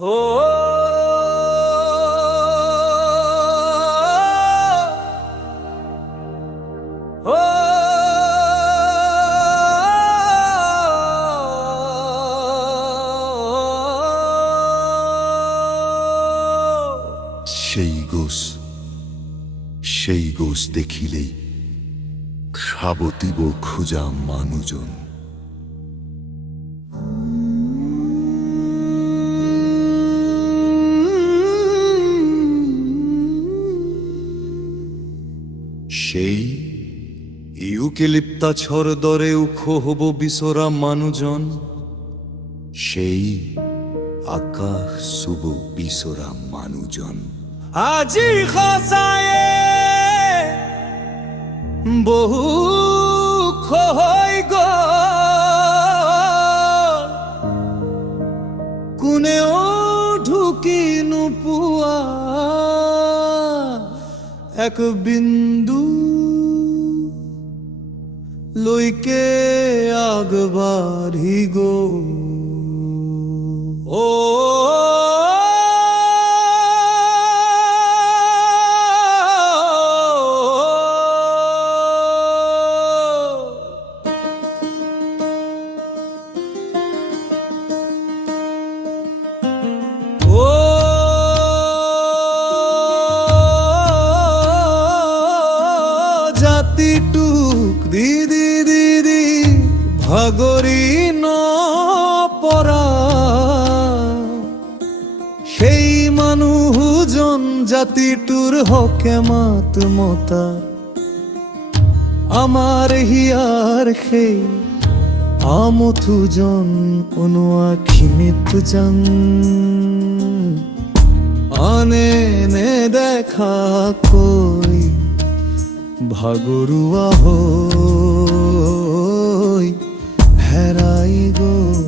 ও ও সেই গোস দেখিলেই খাবতিব খোঁজা মানুজন। সেই ইউকেলিপ্তা ছর দরে উখো হব বিচরা মানুজন। সেই আকাশ শুব বিচরা মানুজন। আজি সঁচায়ে বহু হৈ গল, কোনেও ঢুকি নোপোৱা এক বিন্দু লৈকে আগবাঢ়ি গল। জাতিটোক দিদি দিদি ভাগৰি নপৰা, সেই মানুহজন জাতিটোৰ হকে মাত মতা। আমাৰ হিয়াৰ সেই আমথুজন অনুৱাখিনিত যাং, আনে নেদেখাকৈ ভাগৰুৱা হৈ হেৰাই গল।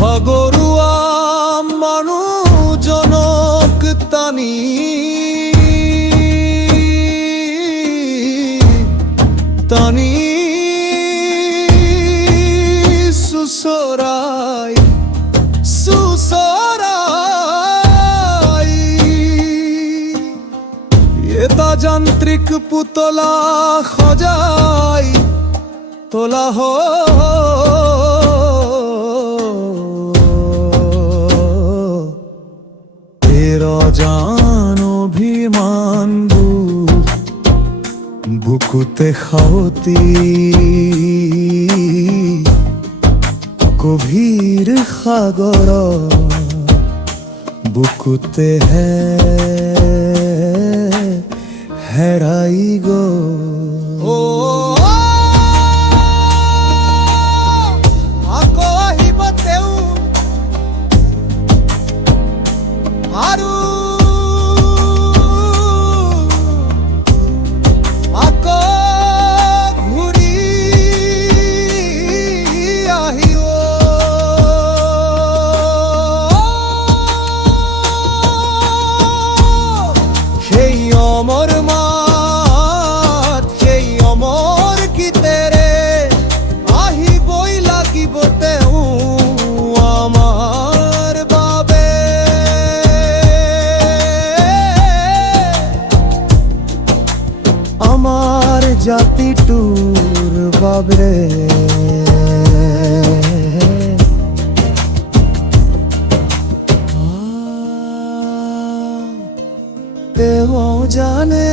ভাগৰুৱা মানুহজনক টানি টানি চুচৰাই চুচৰাই এটা যান্ত্ৰিক পুতলা সজাই তোলা অজান অভিমান বুকুতে খাওতি গভীৰ সাগৰ বুকুতে হেৰাই গল। আকৌ আহিব তেওঁ আৰু আমার জাতিটোৰ বাবে তেওঁ জানে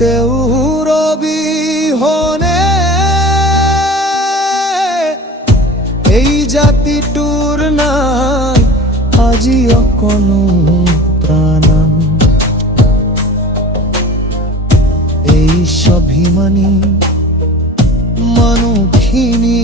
তেওঁৰ অবিহনে এই জাতিটোৰ নাই আজি অকণো প্রাণাম। এই স্বাভিমানী কাহিনী